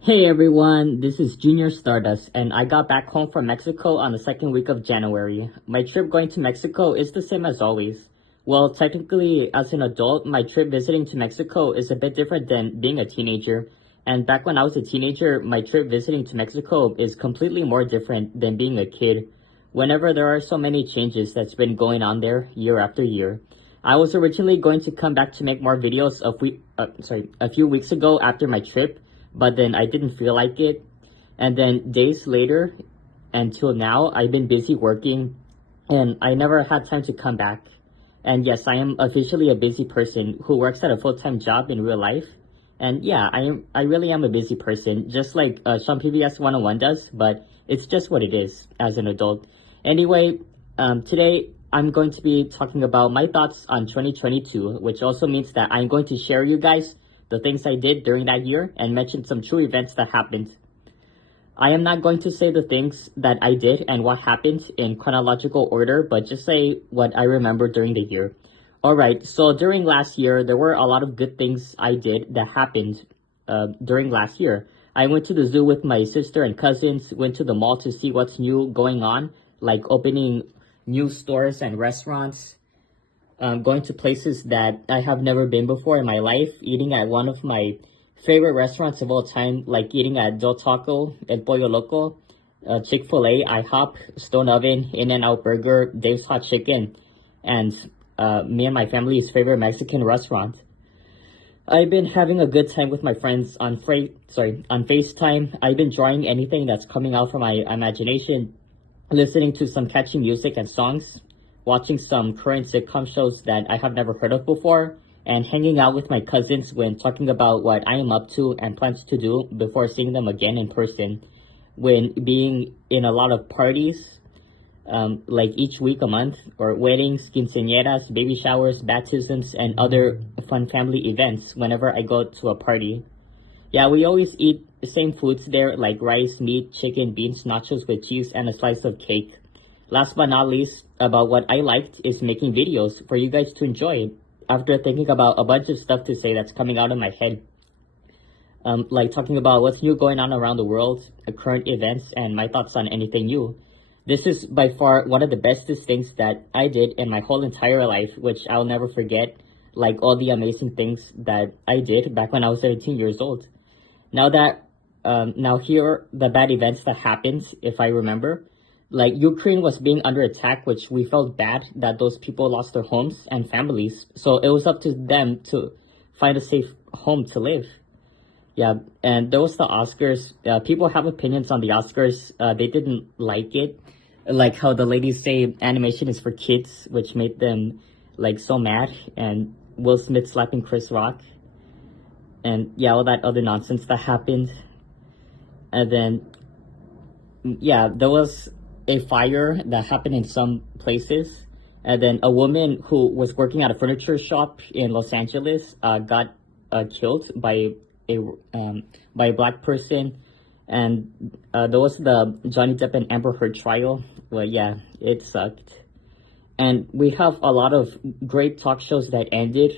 Hey everyone, this is Junior Stardust, and I got back home from Mexico on the second week of January. My trip going to Mexico is the same as always. Well, technically, as an adult, my trip visiting to Mexico is a bit different than being a teenager. And back when I was a teenager, my trip visiting to Mexico is completely more different than being a kid. Whenever there are so many changes that's been going on there year after year. I was originally going to come back to make more videos a few weeks ago after my trip, but then I didn't feel like it. And then days later, until now, I've been busy working and I never had time to come back. And yes, I am officially a busy person who works at a full-time job in real life. And yeah, I really am a busy person, just like Sean PBS 101 does, but it's just what it is as an adult. Anyway, today I'm going to be talking about my thoughts on 2022, which also means that I'm going to share you guys the things I did during that year and mention some true events that happened. I am not going to say the things that I did and what happened in chronological order, but just say what I remember during the year. Alright, so during last year, there were a lot of good things I did that happened during last year. I went to the zoo with my sister and cousins, went to the mall to see what's new going on, like opening new stores and restaurants, going to places that I have never been before in my life, eating at one of my favorite restaurants of all time, like eating at Del Taco, El Pollo Loco, Chick-fil-A, IHOP, Stone Oven, In-N-Out Burger, Dave's Hot Chicken, and me and my family's favorite Mexican restaurant. I've been having a good time with my friends on FaceTime. I've been drawing anything that's coming out from my imagination, listening to some catchy music and songs, watching some current sitcom shows that I have never heard of before, and hanging out with my cousins when talking about what I am up to and plans to do before seeing them again in person. When being in a lot of parties, like each week a month, or weddings, quinceañeras, baby showers, baptisms, and other fun family events whenever I go to a party. Yeah, we always eat the same foods there, like rice, meat, chicken, beans, nachos with cheese, and a slice of cake. Last but not least, about what I liked is making videos for you guys to enjoy. After thinking about a bunch of stuff to say that's coming out of my head, like talking about what's new going on around the world, current events, and my thoughts on anything new. This is by far one of the bestest things that I did in my whole entire life, which I'll never forget, like all the amazing things that I did back when I was 17 years old. Now here are the bad events that happened, if I remember. Like Ukraine was being under attack, which we felt bad that those people lost their homes and families. So it was up to them to find a safe home to live. Yeah, and there was the Oscars. People have opinions on the Oscars. They didn't like it. Like how the ladies say animation is for kids, which made them like so mad. And Will Smith slapping Chris Rock. And yeah, all that other nonsense that happened. And then, yeah, there was a fire that happened in some places. And then a woman who was working at a furniture shop in Los Angeles got killed by a black person. And there was the Johnny Depp and Amber Heard trial. Well, yeah, it sucked. And we have a lot of great talk shows that ended,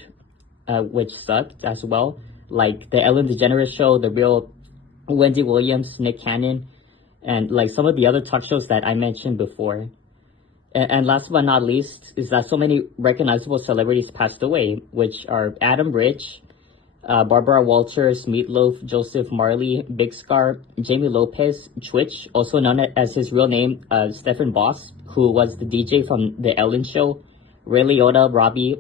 which sucked as well. Like the Ellen DeGeneres Show, The Real Wendy Williams, Nick Cannon, and like some of the other talk shows that I mentioned before. And last but not least is that so many recognizable celebrities passed away, which are Adam Rich, Barbara Walters, Meatloaf, Joseph Marley, Big Scar, Jamie Lopez, Twitch, also known as his real name, Stephen Boss, who was the DJ from The Ellen Show, Ray Liotta, Robbie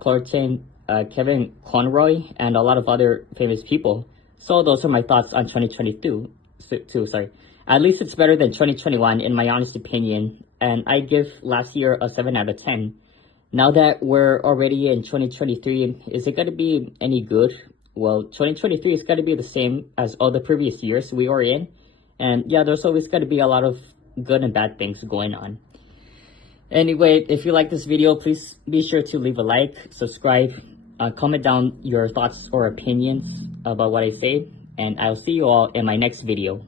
Clorton, Kevin Conroy, and a lot of other famous people. So those are my thoughts on 2022. At least it's better than 2021 in my honest opinion, and I give last year a 7 out of 10. Now that we're already in 2023, is it going to be any good? Well, 2023 is going to be the same as all the previous years we were in. And yeah, there's always going to be a lot of good and bad things going on. Anyway, if you like this video, please be sure to leave a like, subscribe, comment down your thoughts or opinions about what I say, and I'll see you all in my next video.